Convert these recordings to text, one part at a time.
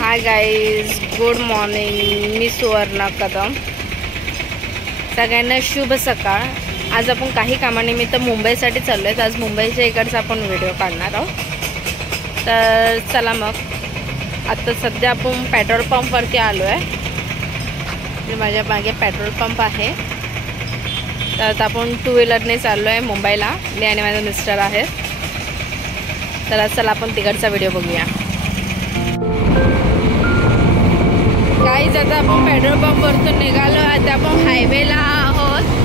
हाय guys, good morning. मी सुवर्णा कदम. सगळ्यांना शुभ सकाळ. आज आपण काही कामानिमित्त मुंबईसाठी चाललो आहे. आज मुंबईच्या इकडचा आपण व्हिडिओ काढणार आहोत. तर चला मग. आता सध्या आपण पेट्रोल पंपवरती आलो आहे. माझ्या मागे पेट्रोल पंप आहे. तर आता आपण 2 व्हीलरने चाललो आहे मुंबईला. मी आणि माझे मिस्टर आहेत. तर चला आपण तिकडचा व्हिडिओ बघूया. गाईज, आता आपण पेट्रोल पंपवरतून निघालो. आता आपण हायवेला आहोत.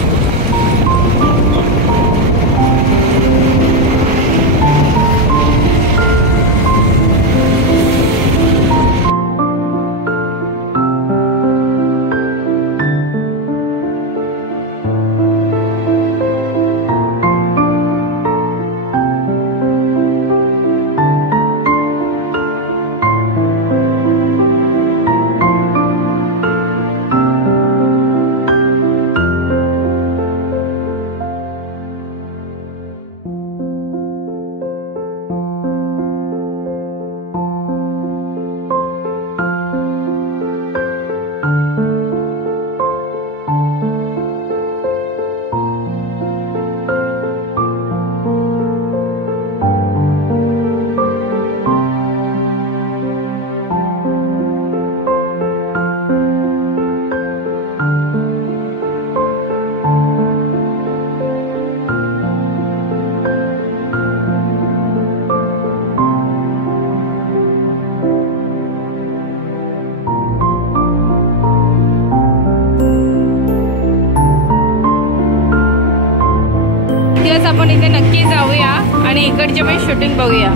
आपण इथे नक्की जाऊया आणि इकडचे पण शूटिंग बघूया.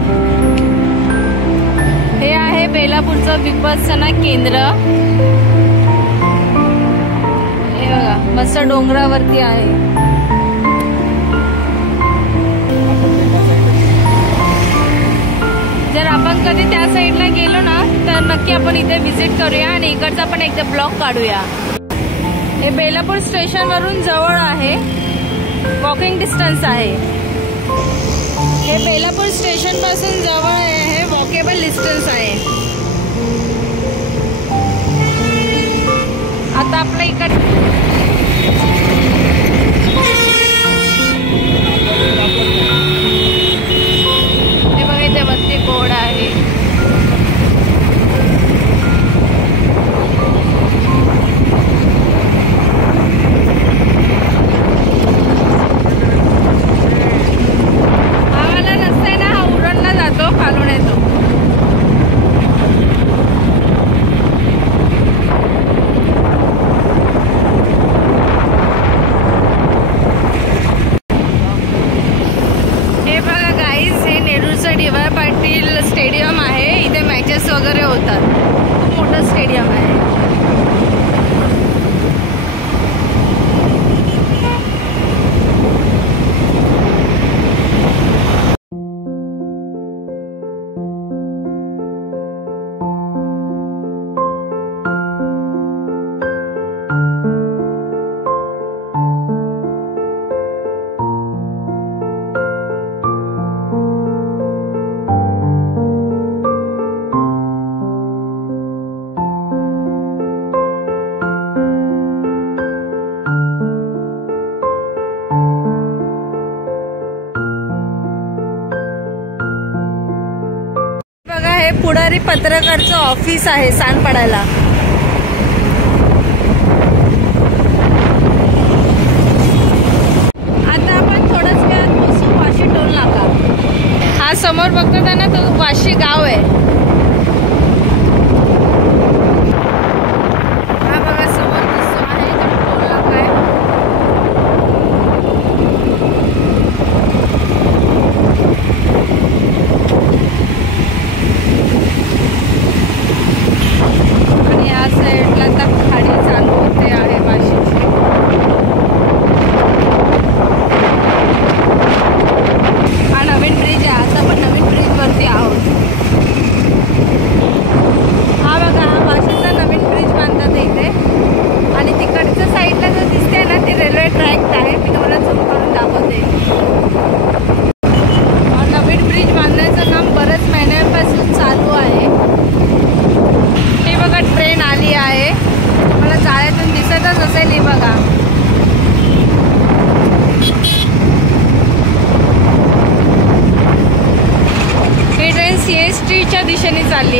हे आहे बेलापूरचं विपස්සना केंद्र. हे बघा, मस्त डोंगरावरती आहे. जर आपण कधी त्या साईडला गेलो ना तर नक्की आपण इथे व्हिजिट करूया आणि इकडचा पण एकदा ब्लॉग काढूया. हे बेलापूर स्टेशन वरून जवळ आहे. वॉकिंग डिस्टन्स आहे. हे बेलापूर स्टेशन पासून जवळ आहे. वॉकेबल डिस्टन्स आहे. आता आपल्या इकडे हे बघा, इथे वरती बोर्ड आहे. स्टेडियम आहे. इथे मॅचेस वगैरे होतात. खूप मोठं स्टेडियम आहे. हे पुढारी पत्रकारचं ऑफिस आहे सांडपाड्याला. आता आपण थोडंच वेळात पोहोचू वाशी टोल नाका. हा समोर बघतो ना, तो वाशी गाव आहे. हा बघा, समोर दिसतो आहे टोल नाका आहे. या साईडला तर खाडी चालू होते आहे वाशीची. हा नवीन ब्रिज आहे. आता आपण नवीन ब्रिज वरती आहोत.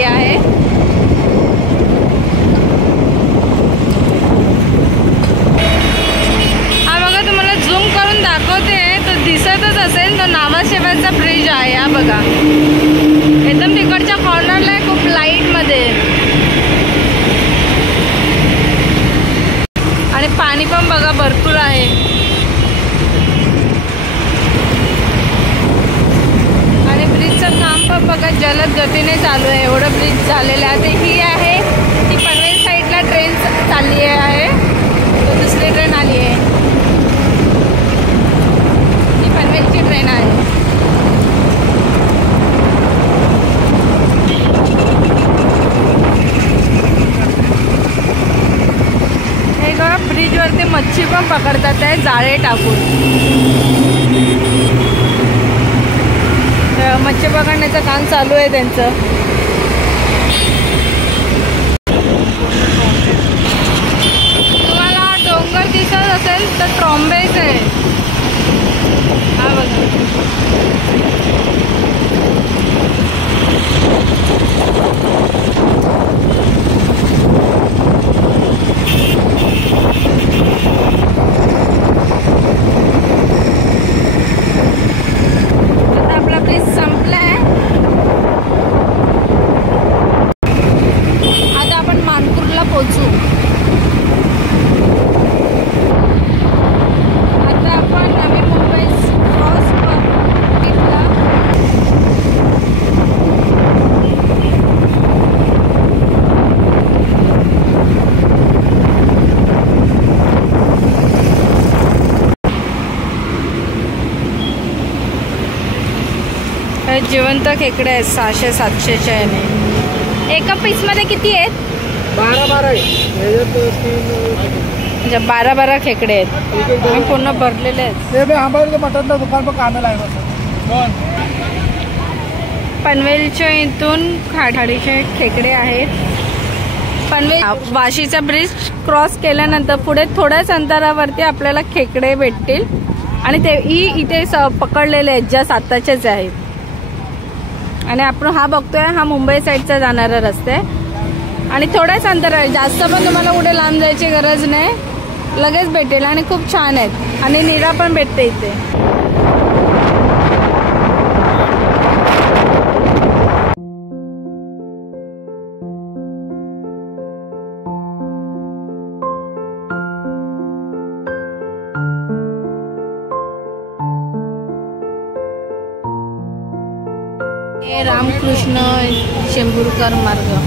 आहे. हा बघा, तुम्हाला झूम करून दाखवते तो दिसतच असेल, तो नावाशेवाचा ब्रिज आहे. हा बघा, एकदम तिकडच्या कॉर्नरला आहे, खूप लाईट मध्ये. आणि पाणी पण बघा भरपूर आहे. आणि ब्रिजचं काम पण बघा जलद गतीने चालू आहे. एवढं ब्रिज झालेलं आहे. ते ही आहे ती पनवेल साईडला ट्रेन चालली आहे. तो दुसरी ट्रेन आली आहे, ती पनवेलची ट्रेन आहे. हे बघा, ब्रिजवरती मच्छी पण पकडतात आहे जाळे टाकून. मच्छी पकडण्याचं काम चालू आहे त्यांचं. तुम्हाला डोंगर दिसत असेल तर ट्रॉम्बेच आहे. हा बघा, जिवंत खेकडे आहेत 600-700च्या याने. एका पीस मध्ये किती आहेत? 12 म्हणजे 12 खेकडे आहेत. पूर्ण भरलेले आहेत. मटन दुकान पर कांदा आहे. पनवेलच्या इथून खाडीचे खेकडे आहेत. पनवेल वाशीचा ब्रिज क्रॉस केल्यानंतर पुढे थोड्याच अंतरावरती आपल्याला खेकडे भेटतील. आणि ते इथे पकडलेले आहेत, ज्या आत्ताचेच आहेत. आणि आपण हा बघतोय, हा मुंबई साईडचा जाणारा रस्ता आहे. आणि थोड्याच अंतर आहे, जास्त पण तुम्हाला कुठे लांब जायची गरज नाही, लगेच भेटेल. आणि खूप छान आहेत. आणि निरा पण भेटते इथे. रामकृष्ण शेंबूरकर मार्ग.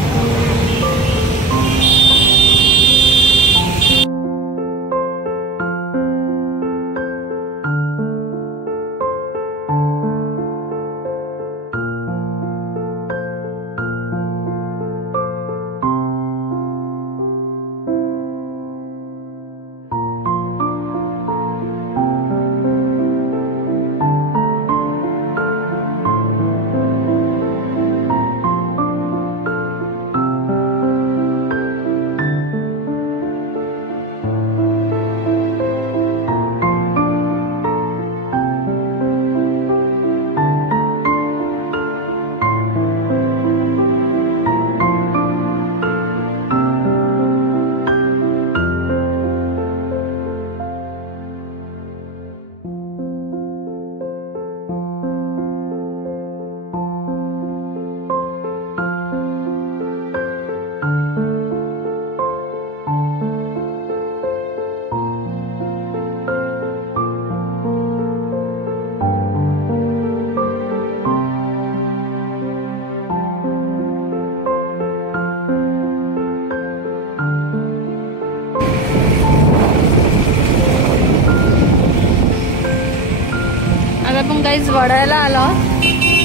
आपण काहीच वडायला आलो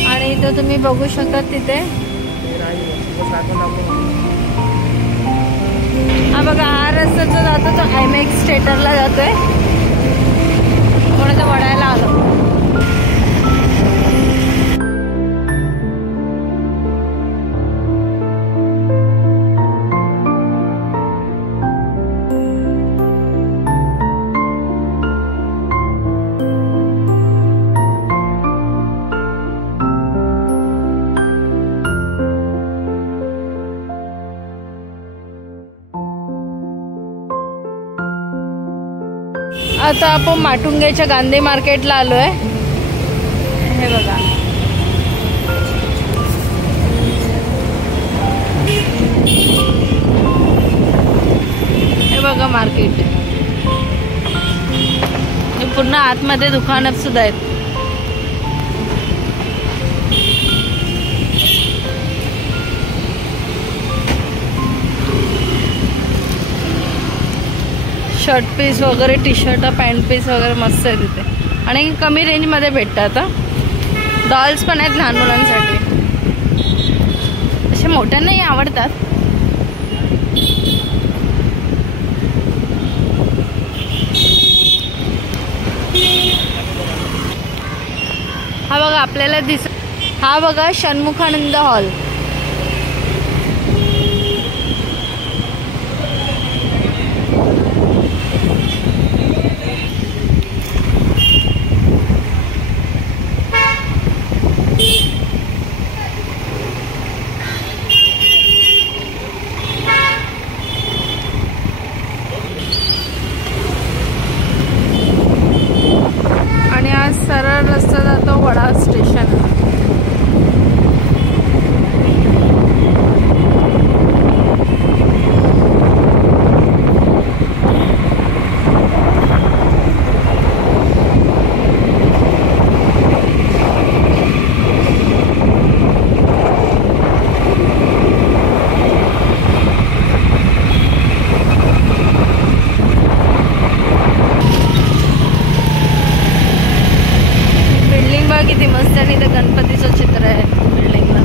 आणि इथं तुम्ही बघू शकता तिथे हा बघा, हा रस्ता जो जातो तो IMAX थिएटरला जातोय. म्हणून वडायला आलो. आता आपण माटुंग्याच्या गांधी मार्केटला आलोय. हे बघा, हे बघा मार्केट. पूर्ण आतमध्ये दुकानात सुद्धा आहेत. शर्ट पीस वगैरे, टी शर्ट, पॅन्ट पीस वगैरे मस्त आहे तिथे आणि कमी रेंजमध्ये भेटतात. डॉल्स पण आहेत लहान मुलांसाठी. असे मोठ्यांनाही आवडतात. हा बघा आपल्याला हा बघा षण्मुखानंद हॉल. आणि आज सरळ रस्ता जातो वडा स्टेशन. किती मस्त आणि इथे गणपतीचं चित्र आहे बिल्डिंगला.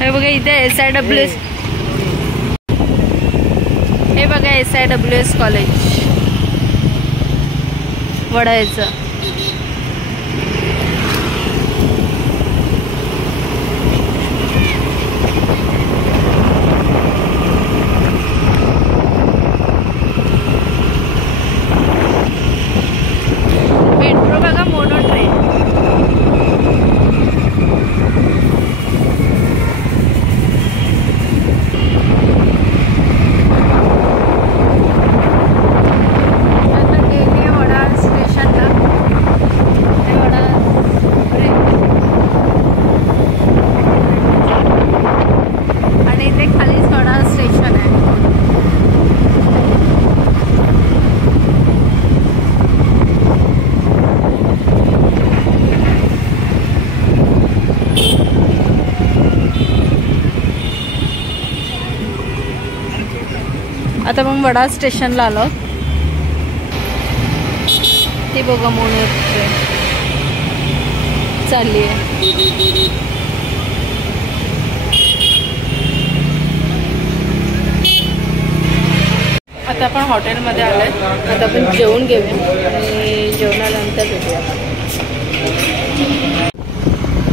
हे बघा इथे SIWS. हे बघा SIWS कॉलेज वडाळ्याचं. मेट्रो बघा, मोनो ट्रेन. आता मग वडा स्टेशनला आलो. ती बघा मोनो ट्रेन चालली आहे. आता आपण हॉटेलमध्ये आलोय. आता आपण जेवून घेऊया आणि जेवणानंतर भेटूया.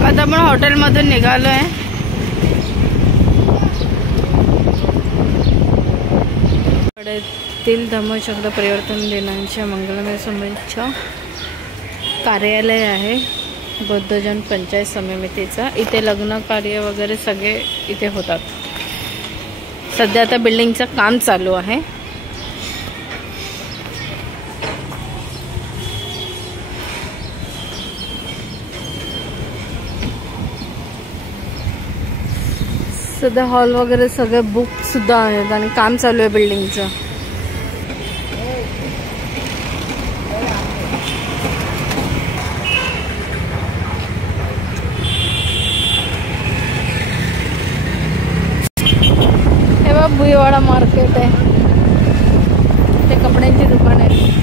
आता आपण हॉटेलमधून निघालोय. वडाळ्यातील धम्मचक्र परिवर्तन दिनांच्या मंगलमय समितीचं कार्यालय आहे. बौद्धजन पंचायत समितीचा. इथे लग्न कार्य वगैरे सगळे इथे होतात. सध्या आता बिल्डिंगचं काम चालू आहे. सध्या हॉल वगैरे सगळे बुक सुद्धा आहेत आणि काम चालू आहे बिल्डिंगचं. हे बघा भुईवाडा मार्केट आहे. ते कपड्यांची दुकान आहे.